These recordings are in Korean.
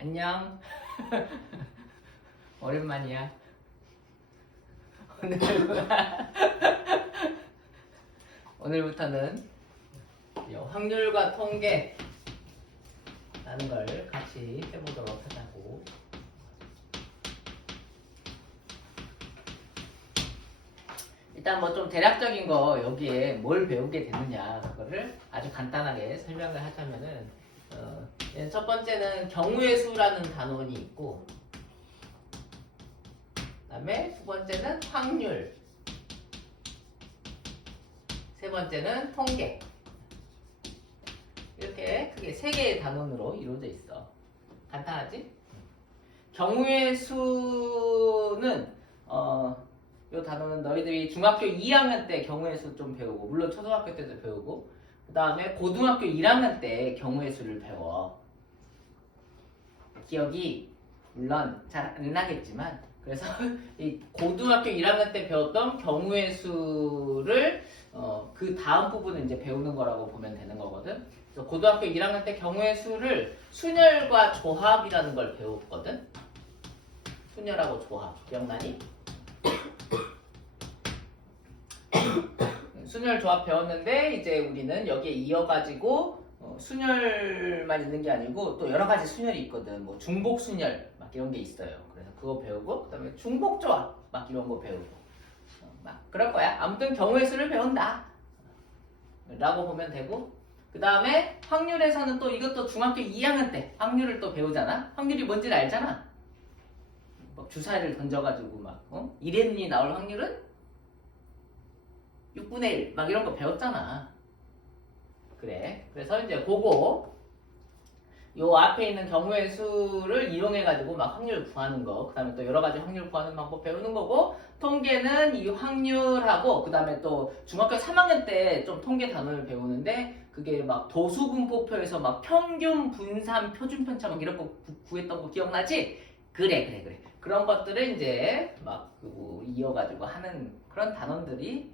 안녕. 오랜만이야. 오늘부터는 확률과 통계라는 걸 같이 해보도록 하자고. 일단 뭐 좀 대략적인 거 여기에 뭘 배우게 되느냐 그거를 아주 간단하게 설명을 하자면은 첫 번째는 경우의 수라는 단원이 있고, 그 다음에 두 번째는 확률, 세 번째는 통계. 이렇게 크게 세 개의 단원으로 이루어져 있어. 간단하지? 경우의 수는 이 단어는 너희들이 중학교 2학년 때 경우의 수 좀 배우고, 물론 초등학교 때도 배우고, 그 다음에 고등학교 1학년 때 경우의 수를 배워. 기억이 물론 잘 안 나겠지만, 그래서 이 고등학교 1학년 때 배웠던 경우의 수를 그 다음 부분을 이제 배우는 거라고 보면 되는 거거든. 그래서 고등학교 1학년 때 경우의 수를 순열과 조합이라는 걸 배웠거든. 순열하고 조합 기억나니? 순열 조합 배웠는데 이제 우리는 여기에 이어가지고 순열만 있는 게 아니고 또 여러 가지 순열이 있거든. 뭐 중복 순열 막 이런 게 있어요. 그래서 그거 배우고, 그다음에 중복 조합 막 이런 거 배우고 막 그럴 거야. 아무튼 경우의 수를 배운다 라고 보면 되고, 그 다음에 확률에서는 또 이것도 중학교 2학년 때 확률을 또 배우잖아. 확률이 뭔지를 알잖아. 막 주사위를 던져가지고 막 1의 눈이 나올 확률은 6분의 1 막 이런 거 배웠잖아. 그래. 그래서 이제 그거 요 앞에 있는 경우의 수를 이용해 가지고 막 확률 구하는 거, 그 다음에 또 여러 가지 확률 구하는 방법 배우는 거고, 통계는 이 확률하고, 그 다음에 또 중학교 3학년 때 좀 통계 단원을 배우는데, 그게 막 도수분포표에서 막 평균, 분산, 표준 편차 막 이런 거 구했던 거 기억나지? 그래. 그런 것들을 이제 막 이어가지고 하는 그런 단원들이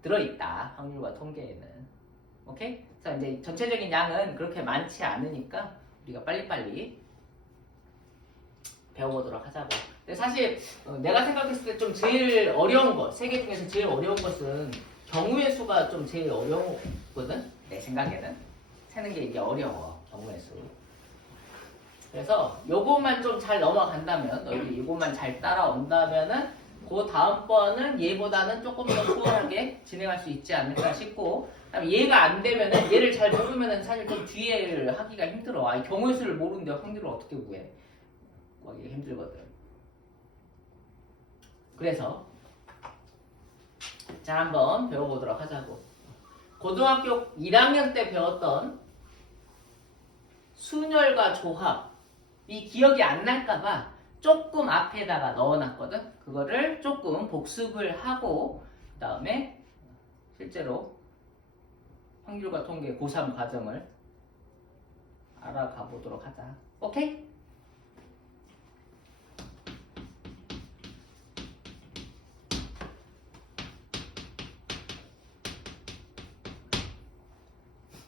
들어있다. 확률과 통계에는. 오케이? 자, 이제 전체적인 양은 그렇게 많지 않으니까 우리가 빨리빨리 배워보도록 하자고. 근데 사실 내가 생각했을 때 좀 제일 어려운 것, 세 개 중에서 제일 어려운 것은 경우의 수가 좀 제일 어려웠거든? 내 생각에는. 세는 게 이게 어려워, 경우의 수. 그래서 요것만 좀 잘 넘어간다면, 너희들이 요것만 잘 따라온다면은 그 다음번은 얘보다는 조금 더 수월하게 진행할 수 있지 않을까 싶고, 얘가 안 되면은, 얘를 잘 모르면은 사실 좀 뒤에 하기가 힘들어. 아, 경우의 수를 모르는데 확률을 어떻게 구해? 구하기가 힘들거든. 그래서 자, 한번 배워보도록 하자고. 고등학교 1학년 때 배웠던 순열과 조합이 기억이 안 날까봐 조금 앞에다가 넣어놨거든. 그거를 조금 복습을 하고, 그 다음에 실제로 확률과 통계 고3 과정을 알아가 보도록 하자. 오케이?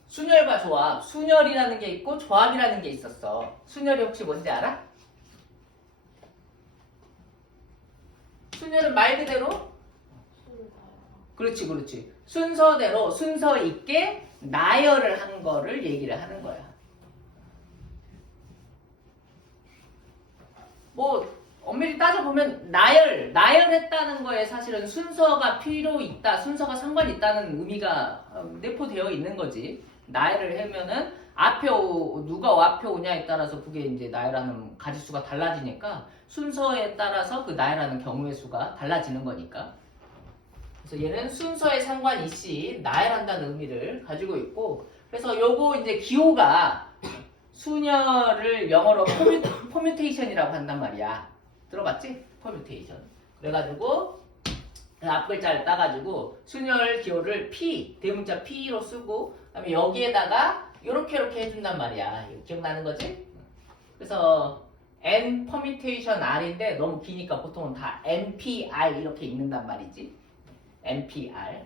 순열과 조합. 순열이라는 게 있고 조합이라는 게 있었어. 순열이 혹시 뭔지 알아? 순열은 말 그대로, 그렇지. 순서대로 순서 있게 나열을 한 거를 얘기를 하는 거야. 뭐 엄밀히 따져보면 나열했다는 거에 사실은 순서가 필요 있다, 순서가 상관이 있다는 의미가 내포되어 있는 거지. 나열을 하면은 누가 앞에 오냐에 따라서 그게 이제 나열하는 가지수가 달라지니까 순서에 따라서 그 나열하는 경우의 수가 달라지는 거니까. 그래서 얘는 순서에 상관 있이 나열한다는 의미를 가지고 있고, 그래서 요거 이제 기호가 순열을 영어로 퍼뮤테이션이라고 한단 말이야. 들어봤지? 퍼뮤테이션. 그래가지고 그 앞글자를 따가지고 순열 기호를 P, 대문자 P로 쓰고, 그다음에 여기에다가 요렇게 해준단 말이야. 기억나는 거지? 그래서 N 퍼뮤테이션 R인데 너무 기니까 보통은 다 NPR 이렇게 읽는단 말이지. NPR.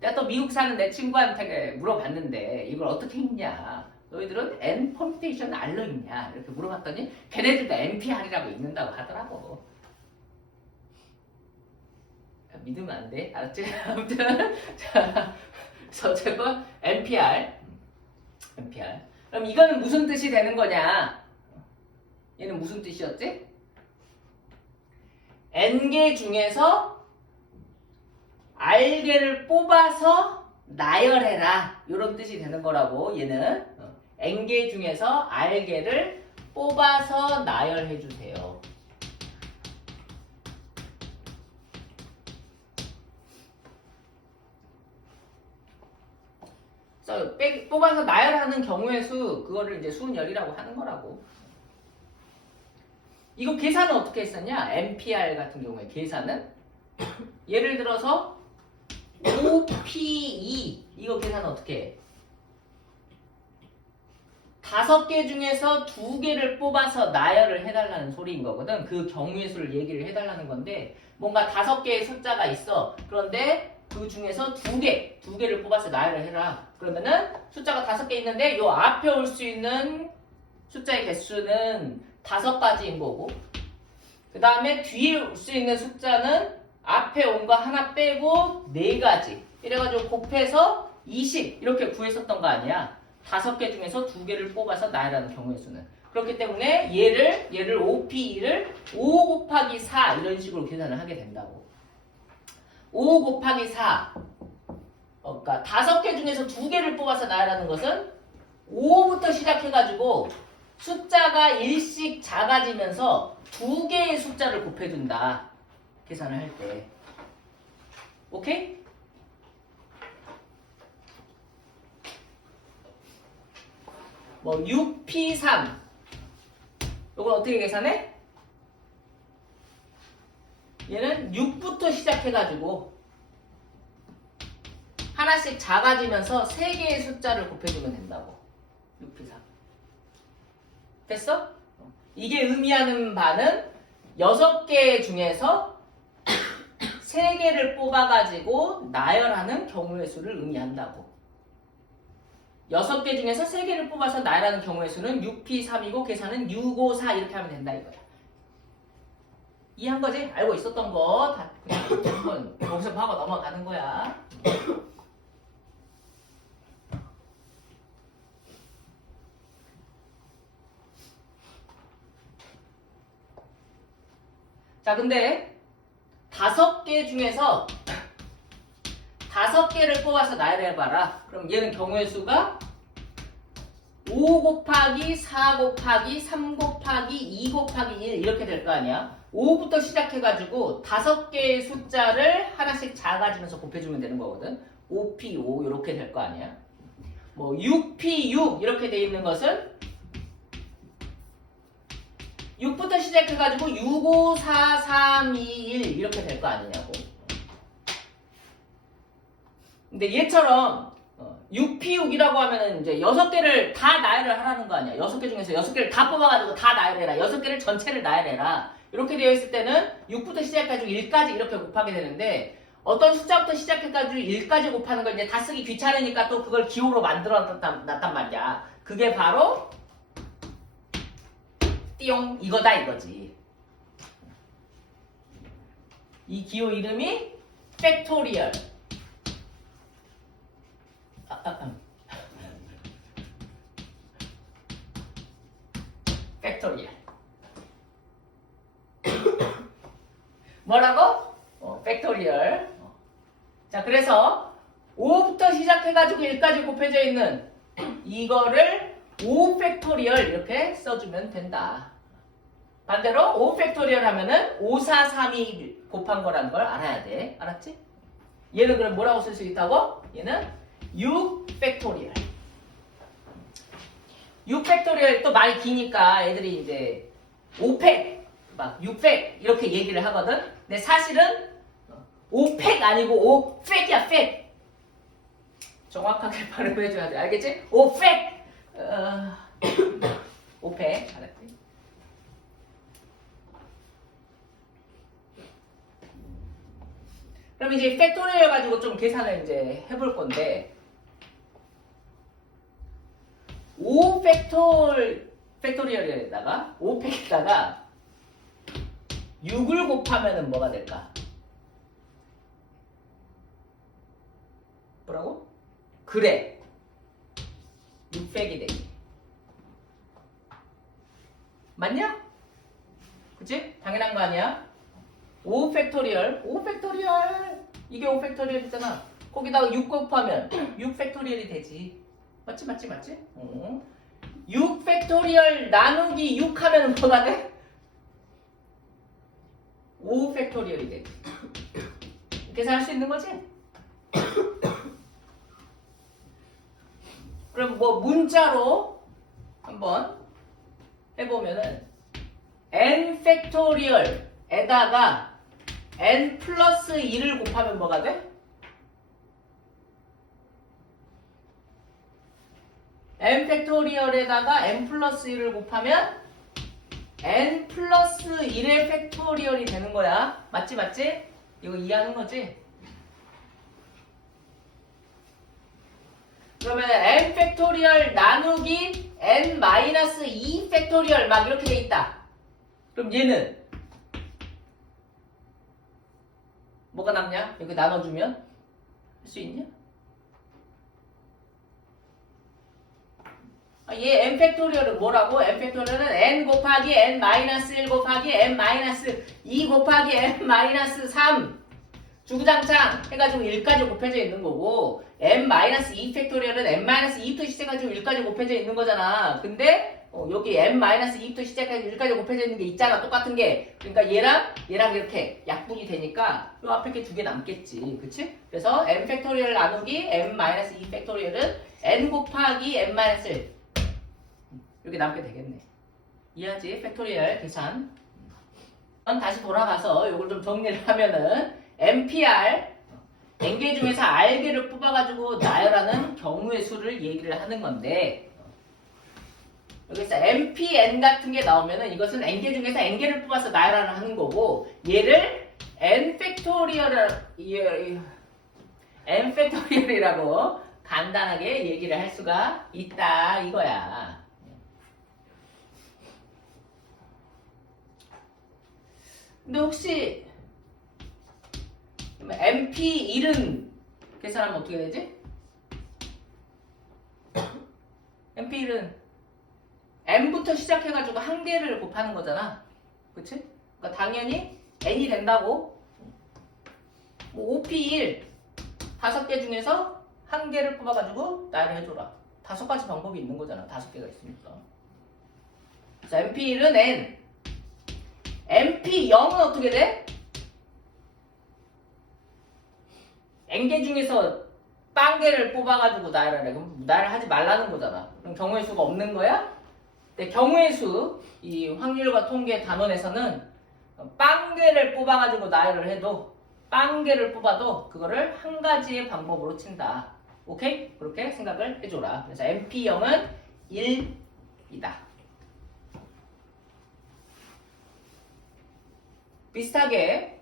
내가 또 미국 사는 내 친구한테 물어봤는데 이걸 어떻게 읽냐? 너희들은 N 퍼뮤테이션 알러 있냐? 이렇게 물어봤더니 걔네들도 NPR이라고 읽는다고 하더라고. 믿으면 안 돼. 알았지? 아무튼 자, 어쨌건 NPR. 그럼 이거는 무슨 뜻이 되는 거냐? 얘는 무슨 뜻이었지? N개 중에서 R개를 뽑아서 나열해라. 이런 뜻이 되는 거라고. 얘는 N개 중에서 R개를 뽑아서 나열해 주세요. 그래서 뽑아서 나열하는 경우의 수, 그거를 이제 수은열이라고 하는 거라고. 이거 계산은 어떻게 했었냐? NPR 같은 경우에 계산은 예를 들어서 OPE 이거 계산은 어떻게 해? 5개 중에서 2개를 뽑아서 나열을 해달라는 소리인 거거든. 그 경우의 수를 얘기를 해달라는 건데 뭔가 5개의 숫자가 있어. 그런데 그 중에서 2개를 뽑아서 나열을 해라. 그러면은 숫자가 5개 있는데 요 앞에 올 수 있는 숫자의 개수는 5가지인 거고, 그 다음에 뒤에 올 수 있는 숫자는 앞에 온 거 하나 빼고 4가지. 이래가지고 곱해서 20 이렇게 구했었던 거 아니야. 5개 중에서 2개를 뽑아서 나열하는 경우의 수는. 그렇기 때문에 얘를 OPE를 5 곱하기 4 이런 식으로 계산을 하게 된다고. 5 곱하기 4. 그러니까 5개 중에서 2개를 뽑아서 나열하는 것은 5부터 시작해가지고 숫자가 1씩 작아지면서 2개의 숫자를 곱해준다. 계산을 할 때. 오케이? 뭐 6P3 이건 어떻게 계산해? 얘는 6부터 시작해가지고 하나씩 작아지면서 3개의 숫자를 곱해주면 된다고. 6P3 됐어? 이게 의미하는 바는 6개 중에서 3개를 뽑아가지고 나열하는 경우의 수를 의미한다고. 6개 중에서 3개를 뽑아서 나열하는 경우의 수는 6P3이고 계산은 654 이렇게 하면 된다 이거야. 이해한 거지? 알고 있었던 거 다 그냥 한번 거기서 하고 넘어가는 거야. 자, 근데 5개 중에서 5개를 뽑아서 나열해봐라. 그럼 얘는 경우의 수가 5 곱하기 4 곱하기 3 곱하기 2 곱하기 1 이렇게 될 거 아니야. 5부터 시작해가지고 5개의 숫자를 하나씩 작아지면서 곱해주면 되는 거거든. 5P5 이렇게 될 거 아니야. 뭐 6P6 이렇게 돼 있는 것은 6부터 시작해가지고 6, 5, 4, 3, 2, 1 이렇게 될 거 아니냐고. 근데 얘처럼 6P6이라고 하면은 이제 6개를 다 나열을 하라는 거 아니야. 6개 중에서 6개를 다 뽑아가지고 다 나열해라. 6개를 전체를 나열해라. 이렇게 되어 있을 때는 6부터 시작해가지고 1까지 이렇게 곱하게 되는데 어떤 숫자부터 시작해가지고 1까지 곱하는 걸 이제 다 쓰기 귀찮으니까 또 그걸 기호로 만들어 놨단 말이야. 그게 바로 띠용 이거다 이거지. 이 기호 이름이 팩토리얼. 팩토리얼. 뭐라고? 팩토리얼. 자, 그래서 5부터 시작해가지고 1까지 곱해져 있는 이거를 5 팩토리얼 이렇게 써주면 된다. 반대로 5 팩토리얼 하면은 5, 4, 3, 2 곱한 거라는 걸 알아야 돼. 알았지? 얘는 그럼 뭐라고 쓸 수 있다고? 얘는 6 팩토리얼. 6 팩토리얼 또 말이 기니까 애들이 이제 5팩, 막 6팩 이렇게 얘기를 하거든. 근데 사실은 5팩 아니고 5팩이야, 팩. 정확하게 발음해줘야 돼. 알겠지? 5팩. 5팩. 알았지? 그럼 이제 팩토리얼 가지고 좀 계산을 이제 해볼 건데 5 5 팩토리얼에다가 5팩에다가 6을 곱하면은 뭐가 될까? 뭐라고? 그래. 600이 되기. 맞냐? 그치? 당연한 거 아니야? 5 팩토리얼. 5 팩토리얼. 이게 5 팩토리얼이잖아. 거기다가 6 곱하면 6 팩토리얼이 되지. 맞지? 6 팩토리얼 나누기 6 하면 뭐가 돼? 5 팩토리얼이 돼. 이렇게 할 수 있는 거지? 그럼 뭐 문자로 한번 해보면은 n 팩토리얼에다가 n 플러스 2를 곱하면 뭐가 돼? n 팩토리얼에다가 n 플러스 1을 곱하면 n 플러스 1의 팩토리얼이 되는 거야. 맞지? 이거 이해하는 거지? 그러면 n 팩토리얼 나누기 n 마이너스 2 팩토리얼 막 이렇게 돼 있다. 그럼 얘는 뭐가 남냐? 여기 나눠주면 할 수 있냐? 얘 n 팩토리얼은 뭐라고? n 팩토리얼은 n 곱하기 n 마이너스 1 곱하기 n 마이너스 2 곱하기 n 마이너스 3 주구장창 해가지고 1까지 곱해져 있는 거고 n 마이너스 2 팩토리얼은 n 마이너스 2부터 시작해가지고 1까지 곱해져 있는 거잖아. 근데 여기 n 마이너스 2부터 시작해서 1까지 곱해져 있는 게 있잖아. 똑같은 게. 그러니까 얘랑 이렇게 약분이 되니까 요 앞에 게 두 개 남겠지. 그치? 그래서 n 팩토리얼 나누기 n 마이너스 2 팩토리얼은 n 곱하기 n 마이너스 1 이렇게 남게 되겠네. 이해하지? 팩토리얼 계산. 다시 돌아가서 이걸 좀 정리를 하면은 NPR n개 중에서 R개를 뽑아가지고 나열하는 경우의 수를 얘기를 하는 건데 여기서 NPN 같은 게 나오면은 이것은 n개 중에서 n개를 뽑아서 나열하는 거고 얘를 n 팩토리얼이라고 간단하게 얘기를 할 수가 있다 이거야. 근데 혹시 MP1은 계산하면 어떻게 되지? MP1은 n부터 시작해가지고 한 개를 곱하는 거잖아. 그치? 그러니까 당연히 n이 된다고. 뭐 OP1 5개 중에서 한 개를 뽑아가지고 나열을 해줘라. 5가지 방법이 있는 거잖아. 5개가 있으니까. 그래서 MP1은 n. MP0은 어떻게 돼? n개 중에서 빵개를 뽑아가지고 나열을 해. 그럼 나열을 하지 말라는 거잖아. 그럼 경우의 수가 없는 거야? 근데 경우의 수, 이 확률과 통계 단원에서는 빵개를 뽑아가지고 나열을 해도 빵개를 뽑아도 그거를 한 가지의 방법으로 친다. 오케이? 그렇게 생각을 해줘라. 그래서 MP0은 1이다. 비슷하게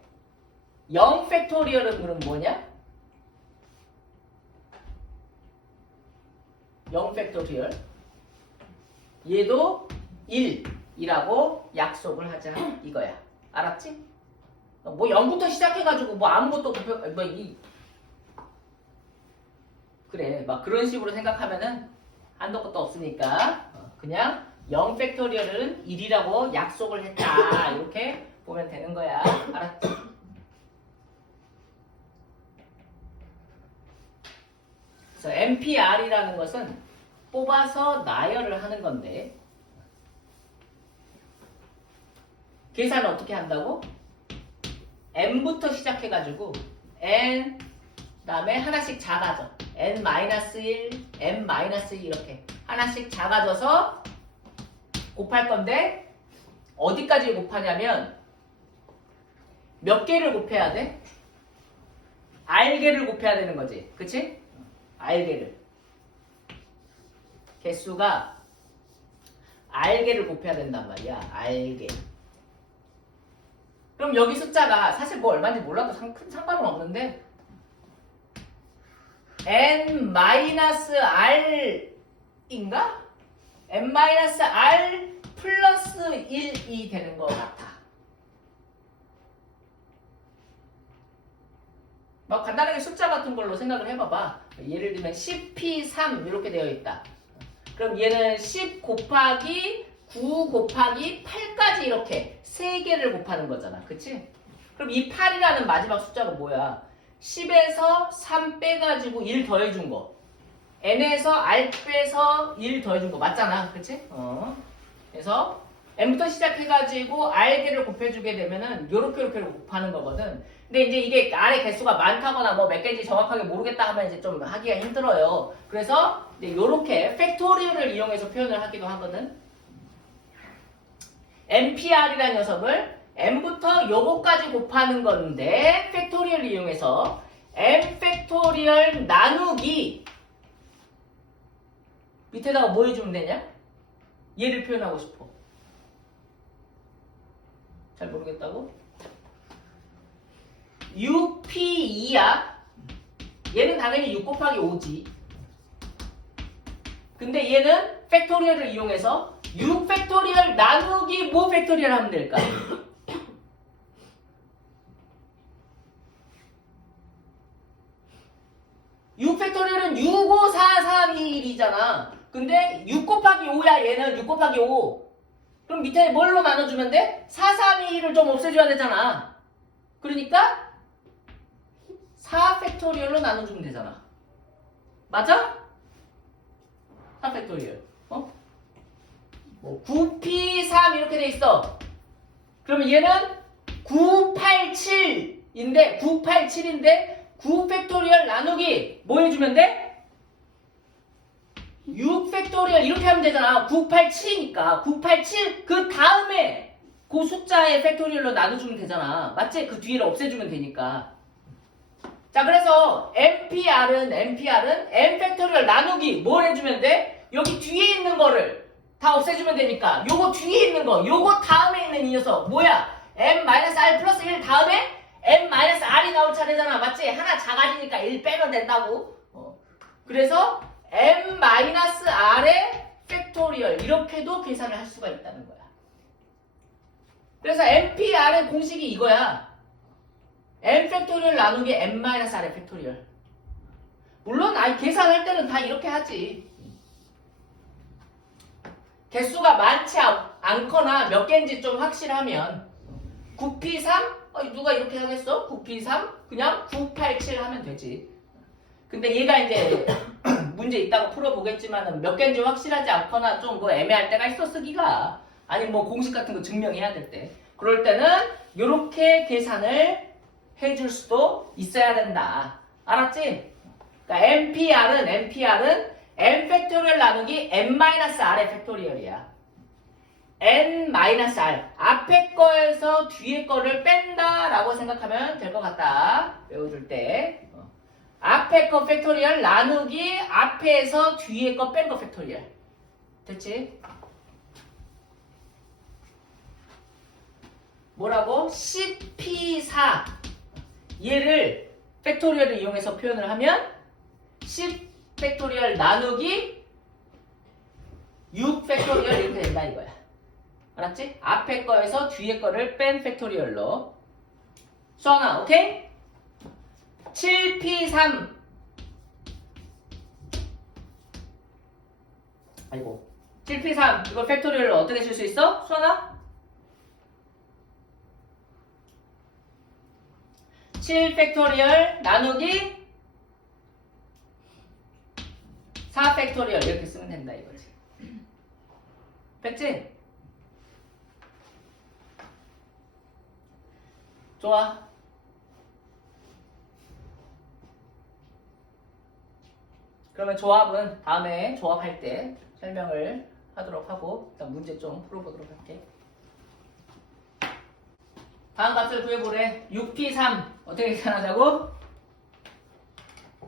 0 팩토리얼은 그럼 뭐냐? 0 팩토리얼 얘도 1이라고 약속을 하자 이거야. 알았지? 뭐 0부터 시작해가지고 뭐 아무것도 그래 막 그런 식으로 생각하면은 한도 끝도 없으니까 그냥 0 팩토리얼은 1이라고 약속을 했다 이렇게 보면 되는 거야. 알았지? 그래서 NPR이라는 것은 뽑아서 나열을 하는 건데 계산을 어떻게 한다고? n부터 시작해가지고 n 다음에 하나씩 작아져. n-1, n-2 이렇게 하나씩 작아져서 곱할 건데 어디까지 곱하냐면 몇 개를 곱해야 돼? R개를 곱해야 되는 거지. 그치? R개를. 개수가 R개를 곱해야 된단 말이야. R개. 그럼 여기 숫자가 사실 뭐 얼마인지 몰라도 큰 상관은 없는데 n-r인가? n-r 플러스 1이 되는 것 같아. 막 간단하게 숫자 같은 걸로 생각을 해봐봐. 예를 들면 10p3 이렇게 되어 있다. 그럼 얘는 10 곱하기 9 곱하기 8까지 이렇게 3개를 곱하는 거잖아. 그치? 그럼 이 8이라는 마지막 숫자가 뭐야? 10에서 3 빼가지고 1 더해준 거. n에서 r 빼서 1 더해준 거 맞잖아. 그치? 그래서 n부터 시작해가지고 r개를 곱해주게 되면은 요렇게 곱하는 거거든. 근데 이제 이게 r의 개수가 많다거나 뭐 몇 개인지 정확하게 모르겠다 하면 이제 좀 하기가 힘들어요. 그래서 이제 요렇게 팩토리얼을 이용해서 표현을 하기도 하거든. npr이라는 녀석을 n부터 요거까지 곱하는 건데 팩토리얼을 이용해서 n 팩토리얼 나누기 밑에다가 뭐 해주면 되냐? 얘를 표현하고 싶어. 잘 모르겠다고? 6p2야. 얘는 당연히 6 곱하기 5지. 근데 얘는 팩토리얼을 이용해서 6 팩토리얼 나누기 뭐 팩토리얼 하면 될까? 6 팩토리얼은 6, 5, 4, 3, 2, 1이잖아. 근데 6 곱하기 5야. 얘는 6 곱하기 5. 그럼 밑에 뭘로 나눠주면 돼? 4, 3, 2, 1을 좀 없애줘야 되잖아. 그러니까 4 팩토리얼로 나눠주면 되잖아. 맞아? 4 팩토리얼. 뭐 9p3 이렇게 돼 있어. 그러면 얘는 987인데 987인데 9 팩토리얼 나누기 뭐 해주면 돼? 6 팩토리얼 이렇게 하면 되잖아. 987이니까 987 그 다음에 그 숫자의 팩토리얼로 나눠주면 되잖아. 맞지? 그 뒤를 없애주면 되니까. 자, 그래서 npr은 n 팩토리얼 나누기 뭘 해주면 돼? 여기 뒤에 있는 거를 다 없애주면 되니까 요거 뒤에 있는 거, 요거 다음에 있는 이 녀석 뭐야? n-r 플러스 1 다음에 n-r이 나올 차례잖아. 맞지? 하나 작아지니까 1 빼면 된다고. 그래서 n-r의 팩토리얼 이렇게도 계산을 할 수가 있다는 거야. 그래서 npr의 공식이 이거야. n 팩토리얼 나누기 n-r의 팩토리얼. 물론 계산할 때는 다 이렇게 하지. 개수가 많지 않거나 몇 개인지 좀 확실하면 9p3? 누가 이렇게 하겠어? 9p3? 그냥 987 하면 되지. 근데 얘가 이제 문제 있다고 풀어보겠지만 몇 개인지 확실하지 않거나 좀 뭐 애매할 때가 있어 쓰기가. 아니 뭐 공식 같은 거 증명해야 될 때. 그럴 때는 이렇게 계산을 해줄 수도 있어야 된다. 알았지? 그러니까 npr은 n 팩토리얼 나누기 n-r의 팩토리얼이야. n-r 앞에 거에서 뒤에 거를 뺀다 라고 생각하면 될 것 같다. 외워줄 때 앞에 거 팩토리얼 나누기 앞에서 뒤에 거 뺀 거 팩토리얼. 됐지? 뭐라고? 10p4 얘를 팩토리얼을 이용해서 표현을 하면 10 팩토리얼 나누기 6 팩토리얼 이렇게 된다 이거야. 알았지? 앞에 거에서 뒤에 거를 뺀 팩토리얼로. 수아나, 오케이? 7p3 아이고 7p3 이걸 팩토리얼로 어떻게 쓸 수 있어? 수아나? 7 팩토리얼 나누기 4 팩토리얼 이렇게 쓰면 된다 이거지. 됐지? 좋아. 그러면 조합은 다음에 조합할 때 설명을 하도록 하고 일단 문제 좀 풀어보도록 할게. 다음 값을 구해보래. 6p3 어떻게 계산하자고?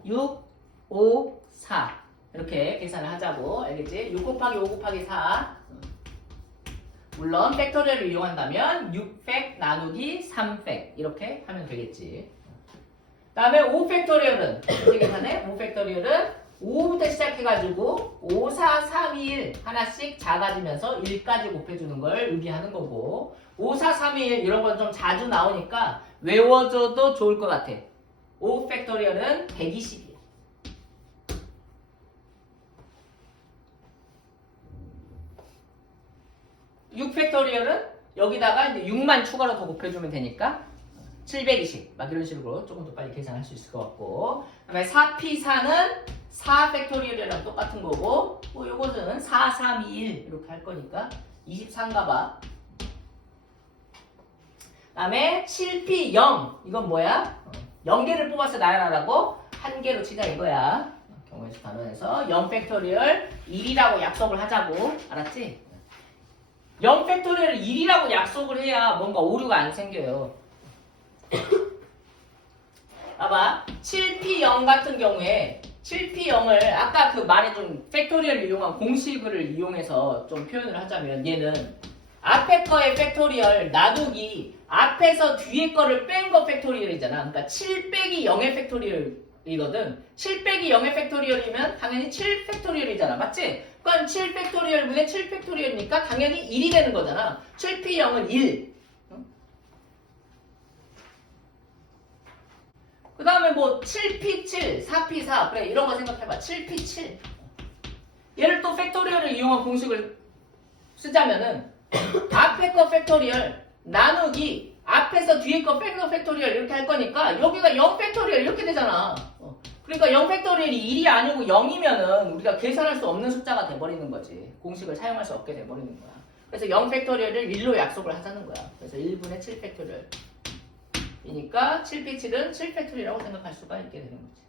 6, 5, 4 이렇게 계산을 하자고. 알겠지? 6 곱하기 5 곱하기 4 물론 팩토리얼을 이용한다면 6팩 나누기 3팩 이렇게 하면 되겠지. 그 다음에 5팩토리얼은 어떻게 계산해? 5팩토리얼은 5부터 시작해가지고 5, 4, 3, 2, 1 하나씩 작아지면서 1까지 곱해주는 걸 의미하는 거고 5, 4, 3, 2, 1 이런 건 좀 자주 나오니까 외워줘도 좋을 것 같아. 5 팩토리얼은 120이에요. 6 팩토리얼은 여기다가 이제 6만 추가로 더 곱해주면 되니까 720 막 이런 식으로 조금 더 빨리 계산할 수 있을 것 같고 그 다음에 4P4는 4 팩토리얼이랑 똑같은 거고 뭐 요거는 4, 3, 2, 1 이렇게 할 거니까 23가 봐. 그 다음에 7P0 이건 뭐야? 0개를 뽑아서 나열하라고 한 개로 치자 이거야. 경우에서 단원에서 0 팩토리얼 1이라고 약속을 하자고 알았지? 0 팩토리얼 1이라고 약속을 해야 뭔가 오류가 안 생겨요. 봐봐 7P0 같은 경우에 7P0을 아까 그 말해준 팩토리얼을 이용한 공식을 이용해서 좀 표현을 하자면 얘는 앞에 거의 팩토리얼 나누기 앞에서 뒤에 거를 뺀 거 팩토리얼이잖아. 그러니까 7 빼기 0의 팩토리얼이거든. 7 빼기 0의 팩토리얼이면 당연히 7 팩토리얼이잖아. 맞지? 그럼 7 팩토리얼분의 7 팩토리얼이니까 당연히 1이 되는 거잖아. 7P0은 1. 그 다음에 뭐 7P7, 4P4 그래 이런 거 생각해봐. 7P7 얘를 또 팩토리얼을 이용한 공식을 쓰자면은 앞에 거 팩토리얼 나누기 앞에서 뒤에 거 뺀 거 팩토리얼 이렇게 할 거니까 여기가 0 팩토리얼 이렇게 되잖아. 그러니까 0 팩토리얼이 1이 아니고 0이면은 우리가 계산할 수 없는 숫자가 돼버리는 거지. 공식을 사용할 수 없게 돼버리는 거야. 그래서 0 팩토리얼을 1로 약속을 하자는 거야. 그래서 1분의 7 팩토리얼 이니까 7P7은 7팩토리라고 생각할 수가 있게 되는 거지.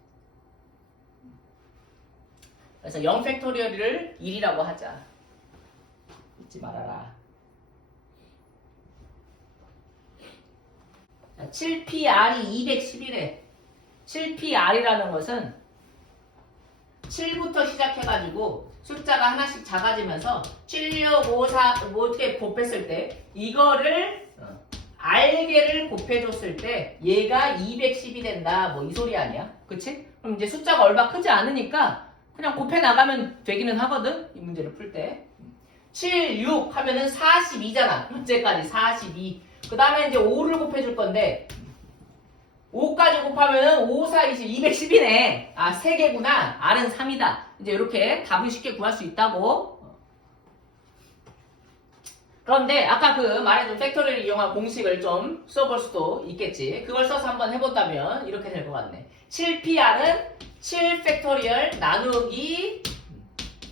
그래서 0 팩토리얼을 1이라고 하자. 잊지 말아라. 7PR이 211에 7PR이라는 것은 7부터 시작해가지고 숫자가 하나씩 작아지면서 7, 6, 5, 4 뭐 어떻게 곱했을 때 이거를 R개를 곱해줬을 때 얘가 210이 된다. 뭐 이 소리 아니야? 그치? 그럼 이제 숫자가 얼마 크지 않으니까 그냥 곱해 나가면 되기는 하거든? 이 문제를 풀 때. 7, 6 하면은 42잖아. 현재까지 42. 그 다음에 이제 5를 곱해줄 건데 5까지 곱하면은 5, 4, 20, 210이네. 아, 3개구나. R은 3이다. 이제 이렇게 답을 쉽게 구할 수 있다고. 그런데 아까 그 말해준 팩토리를 이용한 공식을 좀 써볼 수도 있겠지. 그걸 써서 한번 해본다면 이렇게 될 것 같네. 7PR은 7 팩토리얼 나누기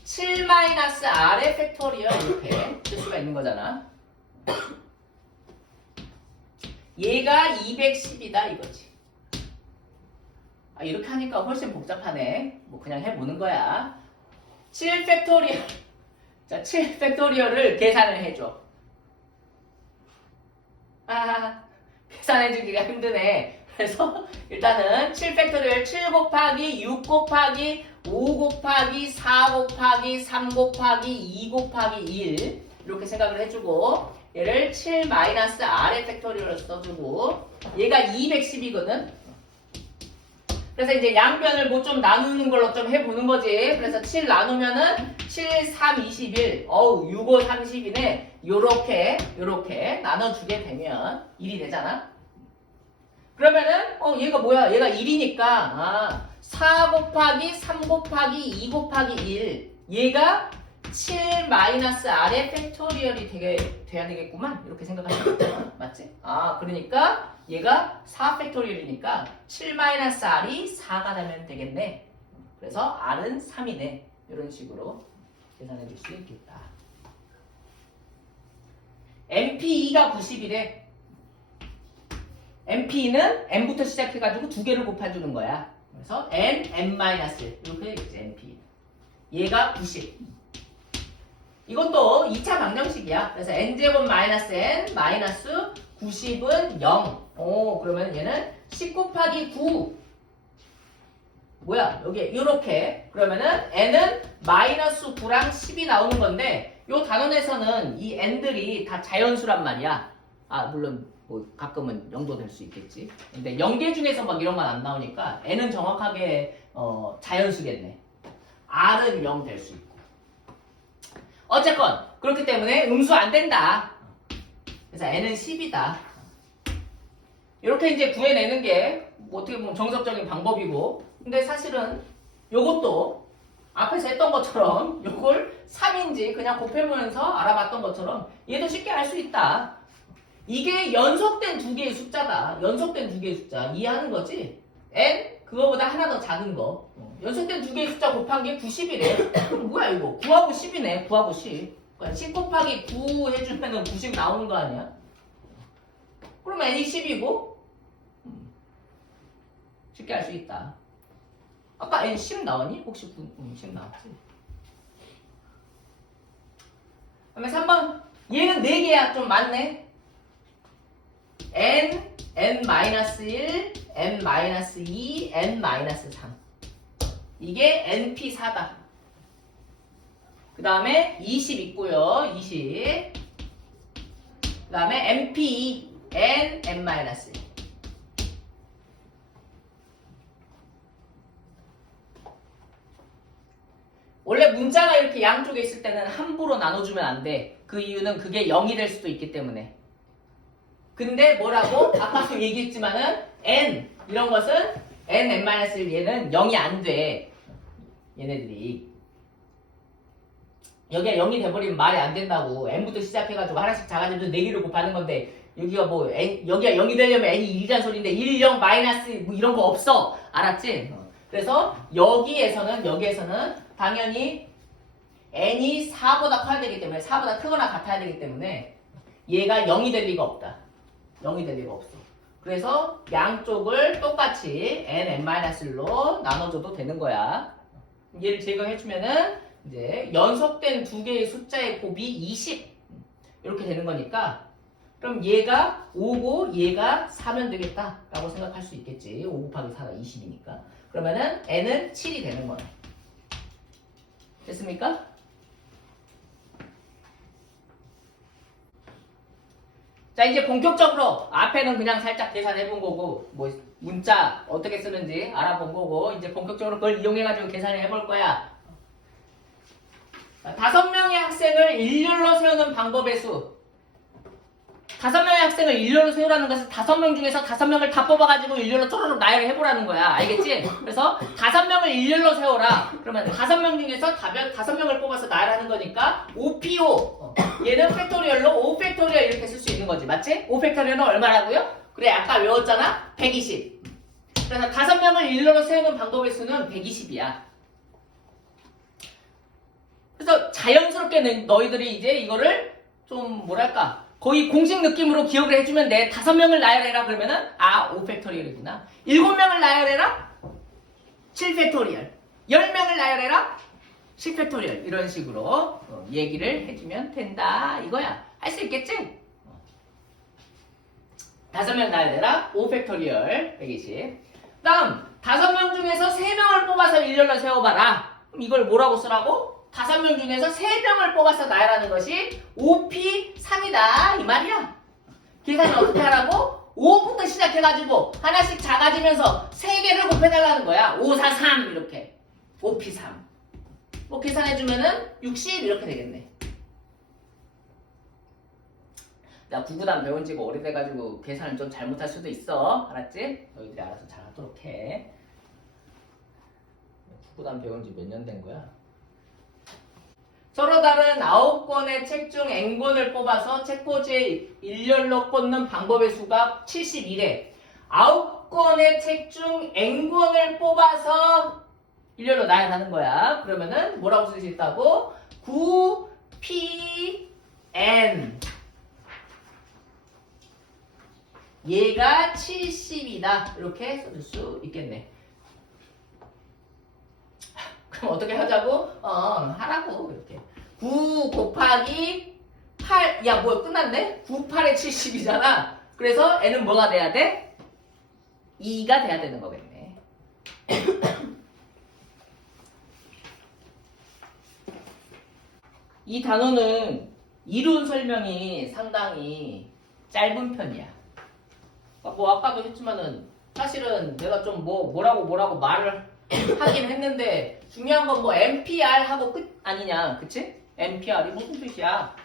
7 마이너스 R의 팩토리얼 이렇게 쓸 수가 있는 거잖아. 얘가 210이다 이거지. 아, 이렇게 하니까 훨씬 복잡하네. 뭐 그냥 해보는 거야. 7 팩토리얼 자, 7 팩토리얼을 계산을 해줘. 아, 계산해주기가 힘드네. 그래서 일단은 7 팩토리얼 7 곱하기 6 곱하기 5 곱하기 4 곱하기 3 곱하기 2 곱하기 1 이렇게 생각을 해주고 얘를 7 마이너스 R의 팩토리얼로 써주고 얘가 210이거든. 그래서 이제 양변을 뭐 좀 나누는 걸로 좀 해보는 거지. 그래서 7 나누면은 7, 3, 21 어우 6, 5, 30이네. 요렇게 나눠주게 되면 1이 되잖아. 그러면은 얘가 뭐야? 얘가 1이니까 4 곱하기 3 곱하기 2 곱하기 1 얘가 7 마이너스 R의 팩토리얼이 돼야 되겠구만. 이렇게 생각하시면 되잖아. 맞지? 그러니까 얘가 4 팩토리얼이니까 7 마이너스 R이 4가 되면 되겠네. 그래서 R은 3이네. 이런 식으로 계산해 줄 수 있겠다. MP2가 90이래. MP2는 N부터 시작해가지고 두 개를 곱해주는 거야. 그래서 N, N-1 이렇게 되겠지. MP. 얘가 90. 이것도 2차 방정식이야. 그래서 N제곱 마이너스 N 마이너스 90은 0. 그러면 얘는 10 곱하기 9. 뭐야? 여기 이렇게. 그러면은 N은 마이너스 9랑 10이 나오는 건데 요 단원에서는 이 N들이 다 자연수란 말이야. 물론 뭐 가끔은 0도 될 수 있겠지. 근데 0개 중에서 막 이런 건 안 나오니까 N은 정확하게 자연수겠네. R은 0 될 수 있고. 어쨌건 그렇기 때문에 음수 안 된다. 그래서 n은 10이다. 이렇게 이제 구해내는 게 뭐 어떻게 보면 정석적인 방법이고, 근데 사실은 요것도 앞에서 했던 것처럼 요걸 3인지 그냥 곱해보면서 알아봤던 것처럼 얘도 쉽게 알 수 있다. 이게 연속된 두 개의 숫자다. 연속된 두 개의 숫자 이해하는 거지? n 그거보다 하나 더 작은 거. 연속된 두 개의 숫자 곱한 게 90이래. 뭐야 이거? 9하고 10이네. 9하고 10. 그러니까 10 곱하기 9 해주면 90 나오는 거 아니야? 그러면 n이 10이고 쉽게 알 수 있다. 아까 n 10 나오니? 혹시 10 나왔지? 그다음에 3번 얘는 4개야. 좀 많네. n, n-1, n-2, n-3 이게 np4다. 그 다음에 20 있고요. 20. 그 다음에 np2, n, n-1 원래 문자가 이렇게 양쪽에 있을 때는 함부로 나눠주면 안 돼. 그 이유는 그게 0이 될 수도 있기 때문에. 근데 뭐라고? 아까도 얘기했지만은 n 이런 것은 n, n-1 얘는 0이 안 돼. 얘네들이. 여기가 0이 돼버리면 말이 안 된다고. n부터 시작해가지고 하나씩 작아지면 4개를 곱하는 건데 여기가 뭐 n, 여기가 0이 되려면 n이 1이란 소리인데 1, 0, 마이너스 뭐 이런 거 없어. 알았지? 그래서 여기에서는 당연히 n이 4보다 커야 되기 때문에 4보다 크거나 같아야 되기 때문에 얘가 0이 될 리가 없다. 0이 될 리가 없어. 그래서 양쪽을 똑같이 n, n-1로 나눠줘도 되는 거야. 얘를 제거해주면은 이제 연속된 두 개의 숫자의 곱이 20 이렇게 되는 거니까 그럼 얘가 5고 얘가 4면 되겠다 라고 생각할 수 있겠지. 5 곱하기 4가 20이니까. 그러면은 n은 7이 되는 거야. 됐습니까? 자 이제 본격적으로 앞에는 그냥 살짝 계산해 본 거고 뭐 문자 어떻게 쓰는지 알아본 거고 이제 본격적으로 그걸 이용해 가지고 계산을 해볼 거야. 5명의 학생을 일렬로 세우는 방법의 수. 5명의 학생을 일렬로 세우라는 것은 5명 중에서 5명을 다 뽑아가지고 일렬로 쪼르륵 나열을 해보라는 거야. 알겠지? 그래서 5명을 일렬로 세워라. 그러면 5명 중에서 5명을 뽑아서 나열하는 거니까 5PO. 얘는 팩토리얼로 5 팩토리얼 이렇게 쓸 수 있는 거지. 맞지? 5 팩토리얼은 얼마라고요? 그래 아까 외웠잖아? 120. 그래서 5명을 일렬로 세우는 방법의 수는 120이야. 그래서 자연스럽게 너희들이 이제 이거를 좀 뭐랄까 거의 공식 느낌으로 기억을 해주면 돼. 5명을 나열해라 그러면은 5 팩토리얼이구나. 7명을 나열해라 7 팩토리얼. 10명을 나열해라 10 팩토리얼. 이런 식으로 얘기를 해주면 된다 이거야. 할 수 있겠지? 5명 나열해라 5 팩토리얼 120. 다음 5명 중에서 3명을 뽑아서 일렬로 세워봐라. 그럼 이걸 뭐라고 쓰라고? 5명 중에서 3명을 뽑아서 나열하는 것이 5P3이다 이 말이야. 계산을 어떻게 하라고? 5부터 시작해가지고 하나씩 작아지면서 3개를 곱해달라는 거야. 5, 4, 3 이렇게 5P3 뭐 계산해주면은 60 이렇게 되겠네. 나 구구단 배운 지가 오래돼가지고 계산을 좀 잘못할 수도 있어. 알았지? 너희들이 알아서 잘하도록 해. 구구단 배운 지 몇 년 된 거야? 서로 다른 9권의 책 중 n권을 뽑아서 책꽂이에 일렬로 꽂는 방법의 수가 71회. 9권의 책 중 n권을 뽑아서 일렬로 나열하는 거야. 그러면은 뭐라고 쓸 수 있다고? 9pn 얘가 70이다. 이렇게 써줄 수 있겠네. 그럼 어떻게 하자고? 하라고 이렇게 9 곱하기 8 야 뭐야 끝났네? 9, 8에 70이잖아. 그래서 n은 뭐가 돼야 돼? 2가 돼야 되는 거겠네. 이 단어는 이론 설명이 상당히 짧은 편이야. 뭐 아까도 했지만은 사실은 내가 좀 뭐라고 말을 하긴 했는데 중요한 건 뭐 NPR 하고 끝 아니냐, 그치? NPR이 무슨 뜻이야?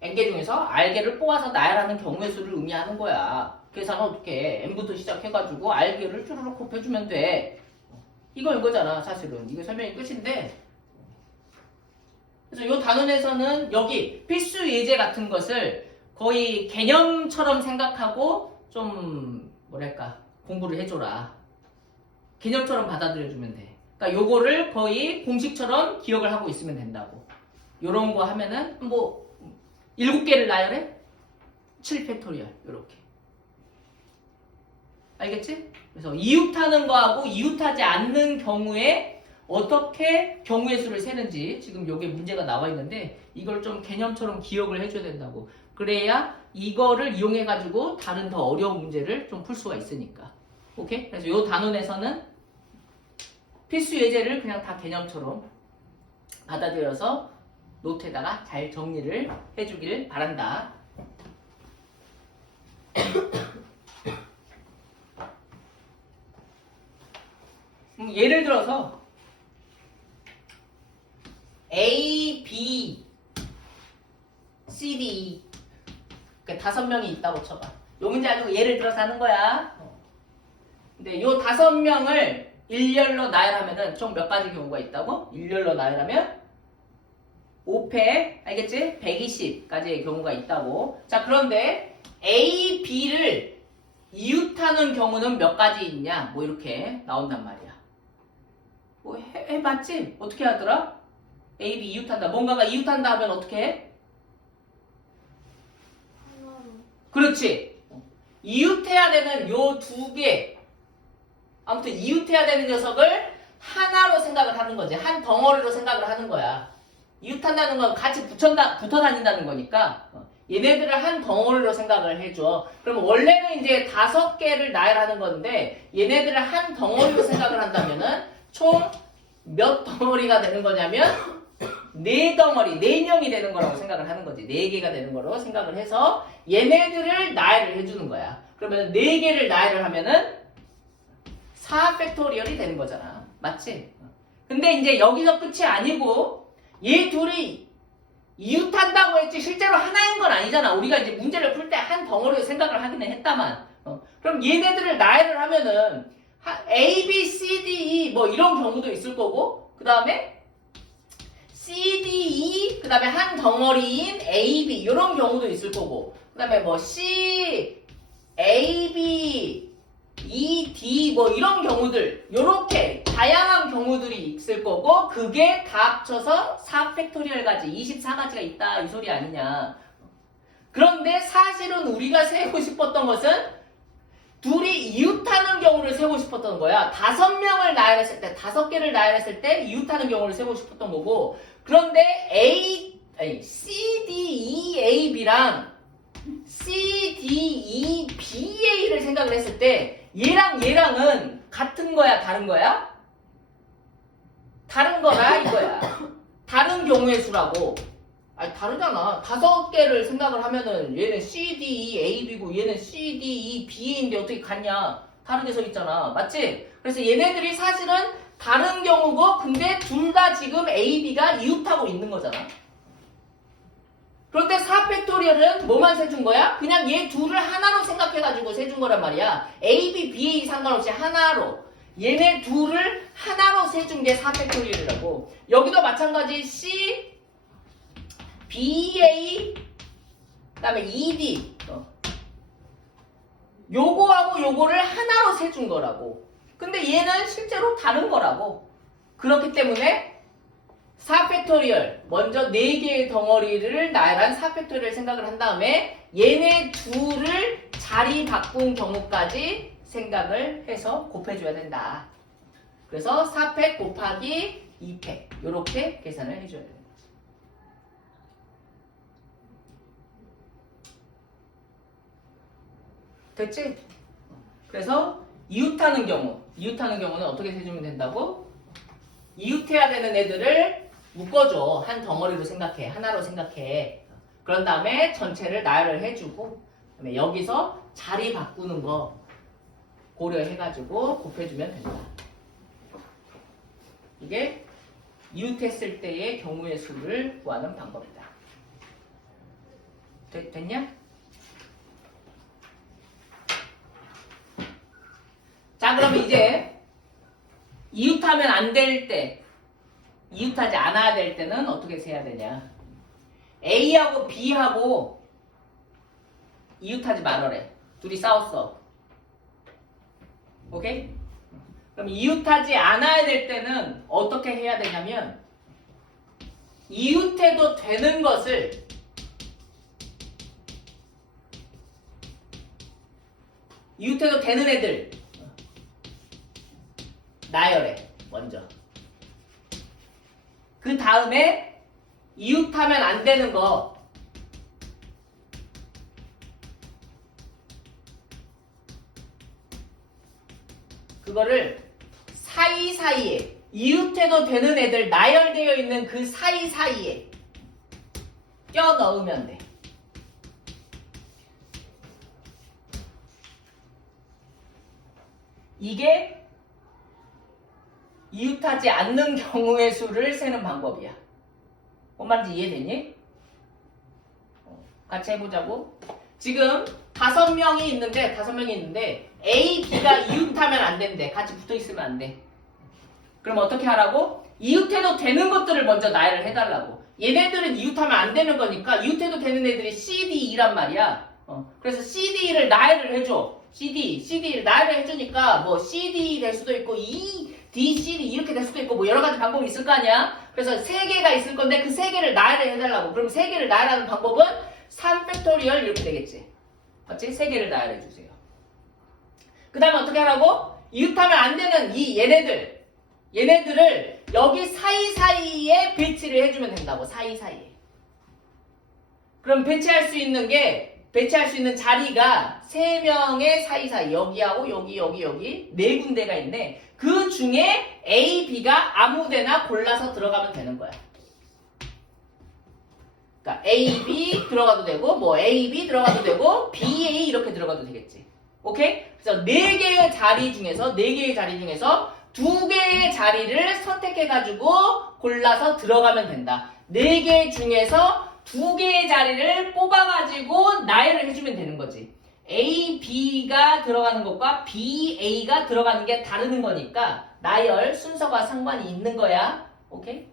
N개 중에서 R개를 뽑아서 나열하는 경우의 수를 의미하는 거야. 계산은 어떻게 해? N부터 시작해가지고 R개를 쭈르륵 곱해주면 돼. 이거잖아, 사실은. 이거 설명이 끝인데. 그래서 이 단원에서는 여기 필수 예제 같은 것을 거의 개념처럼 생각하고 좀 뭐랄까 공부를 해줘라. 개념처럼 받아들여주면 돼. 그러니까 요거를 거의 공식처럼 기억을 하고 있으면 된다고. 요런 거 하면은 뭐 7개를 나열해? 7팩토리얼 요렇게. 알겠지? 그래서 이웃하는 거하고 이웃하지 않는 경우에 어떻게 경우의 수를 세는지 지금 요게 문제가 나와 있는데 이걸 좀 개념처럼 기억을 해줘야 된다고. 그래야 이거를 이용해 가지고 다른 더 어려운 문제를 좀 풀 수가 있으니까. 오케이? 그래서 요 단원에서는 필수 예제를 그냥 다 개념처럼 받아들여서 노트에다가 잘 정리를 해주길 바란다. 예를 들어서 A, B, C, D 그러니까 5명이 있다고 쳐봐. 요 문제 가지고 예를 들어서 하는 거야. 근데 요 5명을 일렬로 나열하면은 총 몇 가지 경우가 있다고? 일렬로 나열하면 5패, 알겠지? 120까지의 경우가 있다고. 자, 그런데 A, B를 이웃하는 경우는 몇 가지 있냐? 뭐 이렇게 나온단 말이야. 뭐 해봤지? 어떻게 하더라? A, B 이웃한다. 뭔가가 이웃한다 하면 어떻게 해? 그렇지. 이웃해야 되는 요 2개. 아무튼 이웃해야 되는 녀석을 하나로 생각을 하는 거지. 한 덩어리로 생각을 하는 거야. 이웃한다는 건 같이 붙어 다닌다는 거니까 얘네들을 한 덩어리로 생각을 해줘. 그럼 원래는 이제 5개를 나열하는 건데 얘네들을 한 덩어리로 생각을 한다면은 총 몇 덩어리가 되는 거냐면 4덩어리, 4명이 되는 거라고 생각을 하는 거지. 4개가 되는 거로 생각을 해서 얘네들을 나열을 해주는 거야. 그러면 4개를 나열을 하면은 4팩토리얼이 되는 거잖아. 맞지? 근데 이제 여기서 끝이 아니고 얘 둘이 이웃한다고 했지 실제로 하나인 건 아니잖아. 우리가 이제 문제를 풀 때 한 덩어리로 생각을 하기는 했다만 그럼 얘네들을 나열을 하면은 A, B, C, D, E 뭐 이런 경우도 있을 거고 그 다음에 C, D, E 그 다음에 한 덩어리인 A, B 이런 경우도 있을 거고 그 다음에 뭐 C, A, B, E, D 뭐 이런 경우들 요렇게 다양한 경우들이 있을 거고 그게 다 합쳐서 4팩토리얼까지 24가지가 있다 이 소리 아니냐. 그런데 사실은 우리가 세고 싶었던 것은 둘이 이웃하는 경우를 세고 싶었던 거야. 5명을 나열했을 때 5개를 나열했을 때 이웃하는 경우를 세고 싶었던 거고 그런데 C, D, E, A, B랑 C, D, E, B, A를 생각을 했을 때 얘랑은 같은 거야? 다른 거야? 다른 거라 이거야. 다른 경우의 수라고. 아니 다르잖아. 5개를 생각을 하면은 얘는 C, D, E, A, B고 얘는 C, D, E, B, A인데 어떻게 같냐? 다르게 서 있잖아. 맞지? 그래서 얘네들이 사실은 다른 경우고 근데 둘 다 지금 A, B가 이웃하고 있는 거잖아. 그런데 4팩토리얼은 뭐만 세준 거야? 그냥 얘 둘을 하나로 생각해가지고 세준 거란 말이야. A, B, B, A 상관없이 하나로. 얘네 둘을 하나로 세준 게 4팩토리얼이라고. 여기도 마찬가지 C, B, A, 그 다음에 E, D. 요거하고 요거를 하나로 세준 거라고. 근데 얘는 실제로 다른 거라고. 그렇기 때문에 4팩토리얼 먼저 4개의 덩어리를 나열한 4팩토리얼 생각을 한 다음에 얘네 둘을 자리 바꾼 경우까지 생각을 해서 곱해줘야 된다. 그래서 4팩 곱하기 2팩 이렇게 계산을 해줘야 됩니다. 됐지? 그래서 이웃하는 경우는 어떻게 세주면 된다고? 이웃해야 되는 애들을 묶어줘. 한 덩어리로 생각해. 하나로 생각해. 그런 다음에 전체를 나열을 해주고 그다음에 여기서 자리 바꾸는 거 고려해가지고 곱해주면 된다. 이게 이웃했을 때의 경우의 수를 구하는 방법이다. 됐냐? 자, 그럼 이제 이웃하면 안 될 때, 이웃하지 않아야 될 때는 어떻게 세야 되냐? A하고 B하고 이웃하지 말아래. 둘이 싸웠어. 오케이? 그럼 이웃하지 않아야 될 때는 어떻게 해야 되냐면 이웃해도 되는 것을 이웃해도 되는 애들 나열해. 먼저. 그 다음에 이웃하면 안 되는 거 그거를 사이사이에 이웃해도 되는 애들 나열되어 있는 그 사이사이에 껴 넣으면 돼. 이게 이웃하지 않는 경우의 수를 세는 방법이야. 뭔 말인지 이해되니? 같이 해보자고. 지금 5명이 있는데 A, B가 이웃하면 안 된대. 같이 붙어있으면 안 돼. 그럼 어떻게 하라고? 이웃해도 되는 것들을 먼저 나열을 해달라고. 얘네들은 이웃하면 안 되는 거니까 이웃해도 되는 애들이 C, D, E란 말이야. 그래서 C, D를 나열을 해줘. CD를 나열을 해주니까 뭐 CD 될 수도 있고 E, D, C, D 이렇게 될 수도 있고 뭐 여러 가지 방법이 있을 거 아니야? 그래서 3개가 있을 건데 그 3개를 나열을 해달라고. 그럼 3개를 나열하는 방법은 3팩토리얼 이렇게 되겠지. 맞지? 3개를 나열해 주세요. 그 다음에 어떻게 하라고? 이웃하면 안 되는 이 얘네들을 여기 사이사이에 배치를 해주면 된다고. 사이사이에. 그럼 배치할 수 있는 자리가 3명의 사이사이 여기하고 여기 4군데가 있는데 그 중에 A, B가 아무데나 골라서 들어가면 되는 거야. 그러니까 A, B 들어가도 되고 뭐 A, B 들어가도 되고 B, A 이렇게 들어가도 되겠지. 오케이? 그래서 4개의 자리 중에서 2개의 자리를 선택해가지고 골라서 들어가면 된다. 4개 중에서 2개의 자리를 뽑아가지고 나열을 해주면 되는 거지. A, B가 들어가는 것과 B, A가 들어가는 게 다른 거니까 나열 순서가 상관이 있는 거야. 오케이?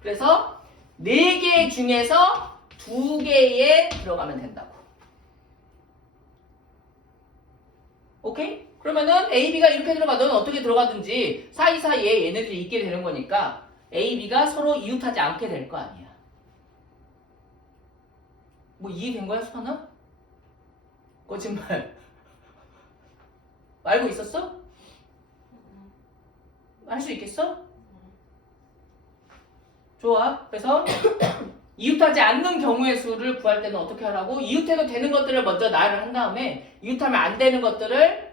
그래서 4개 중에서 2개에 들어가면 된다고. 오케이? 그러면은 A, B가 이렇게 들어가든 어떻게 들어가든지 사이사이에 얘네들이 있게 되는 거니까 A, B가 서로 이웃하지 않게 될 거 아니야. 뭐 이해된 거야, 수아나? 거짓말. 알고 있었어? 할 수 있겠어? 좋아. 그래서 이웃하지 않는 경우의 수를 구할 때는 어떻게 하라고? 이웃해도 되는 것들을 먼저 나열을 한 다음에 이웃하면 안 되는 것들을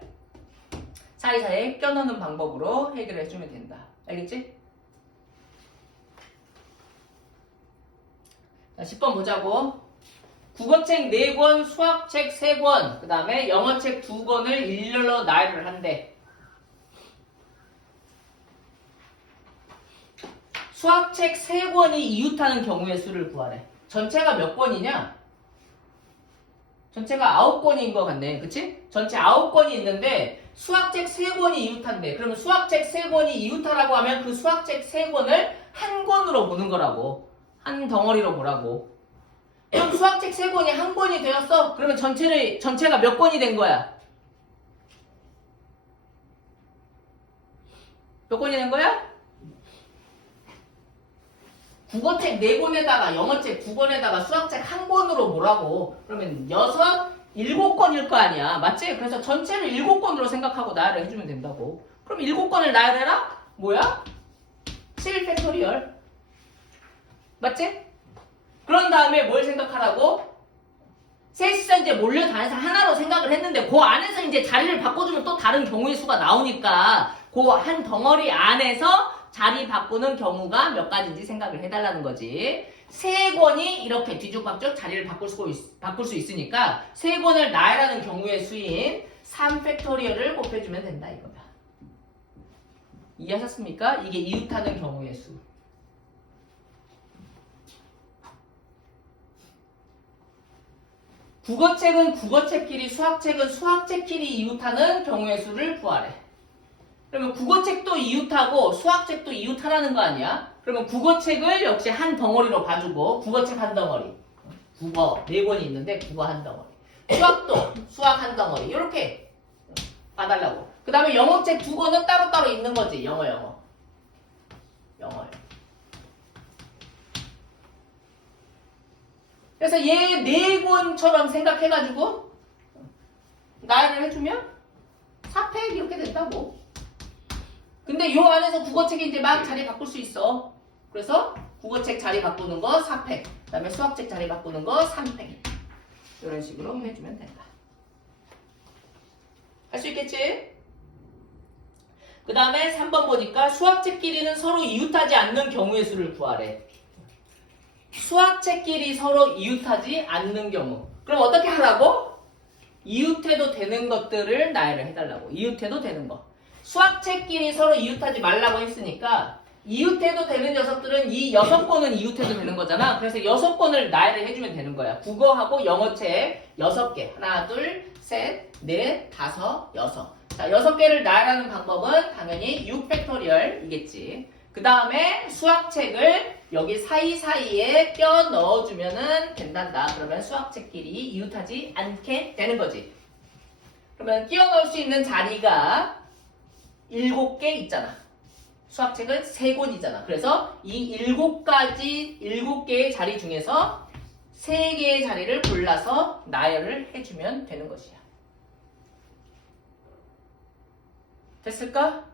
사이사이에 껴넣는 방법으로 해결해 주면 된다. 알겠지? 자, 10번 보자고. 국어책 4권, 수학책 3권, 그 다음에 영어책 2권을 일렬로 나열을 한대. 수학책 3권이 이웃하는 경우의 수를 구하래. 전체가 몇 권이냐? 전체가 9권인 것 같네. 그치? 전체 9권이 있는데 수학책 3권이 이웃한대. 그러면 수학책 3권이 이웃하라고 하면 그 수학책 3권을 한 권으로 보는 거라고. 한 덩어리로 보라고. 그럼 수학책 3권이 한 권이 되었어? 그러면 전체가 몇 권이 된 거야? 몇 권이 된 거야? 국어책 4권에다가 영어책 2권에다가 수학책 한 권으로 보라고. 그러면 7권일 거 아니야. 맞지? 그래서 전체를 7권으로 생각하고 나열을 해주면 된다고. 그럼 7권을 나열해라? 뭐야? 7팩토리얼. 맞지? 그런 다음에 뭘 생각하라고? 셋이서 이제 몰려다녀서 하나로 생각을 했는데 그 안에서 이제 자리를 바꿔주면 또 다른 경우의 수가 나오니까 그 한 덩어리 안에서 자리 바꾸는 경우가 몇 가지인지 생각을 해달라는 거지. 3권이 이렇게 뒤죽박죽 자리를 바꿀 수 있으니까 3권을 나열하는 경우의 수인 3팩토리얼을 곱해주면 된다 이거야. 이해하셨습니까? 이게 이웃하는 경우의 수. 국어책은 국어책끼리, 수학책은 수학책끼리 이웃하는 경우의 수를 구하래. 그러면 국어책도 이웃하고 수학책도 이웃하라는 거 아니야? 그러면 국어책을 역시 한 덩어리로 봐주고, 국어책 한 덩어리, 국어 4권이 있는데 국어 한 덩어리, 수학도 수학 한 덩어리, 이렇게 봐달라고. 그 다음에 영어책 2권은 따로따로 있는 거지. 영어. 그래서 얘 4권처럼 생각해가지고 나열을 해주면 4팩 이렇게 된다고. 근데 요 안에서 국어책이 이제 막 자리 바꿀 수 있어. 그래서 국어책 자리 바꾸는 거 4팩, 그 다음에 수학책 자리 바꾸는 거 3팩. 이런 식으로 해주면 된다. 할 수 있겠지? 그 다음에 3번 보니까 수학책끼리는 서로 이웃하지 않는 경우의 수를 구하래. 수학책끼리 서로 이웃하지 않는 경우. 그럼 어떻게 하라고? 이웃해도 되는 것들을 나열을 해달라고. 이웃해도 되는 거. 수학책끼리 서로 이웃하지 말라고 했으니까 이웃해도 되는 녀석들은 이 6권은 이웃해도 되는 거잖아. 그래서 6권을 나열을 해주면 되는 거야. 국어하고 영어책 6개. 하나, 둘, 셋, 넷, 다섯, 여섯. 자, 6개를 나열하는 방법은 당연히 6팩토리얼이겠지. 그 다음에 수학책을 여기 사이사이에 껴 넣어주면 된단다. 그러면 수학책끼리 이웃하지 않게 되는 거지. 그러면 끼워 넣을 수 있는 자리가 7개 있잖아. 수학책은 3권이잖아. 그래서 이 7개의 자리 중에서 3개의 자리를 골라서 나열을 해주면 되는 것이야. 됐을까?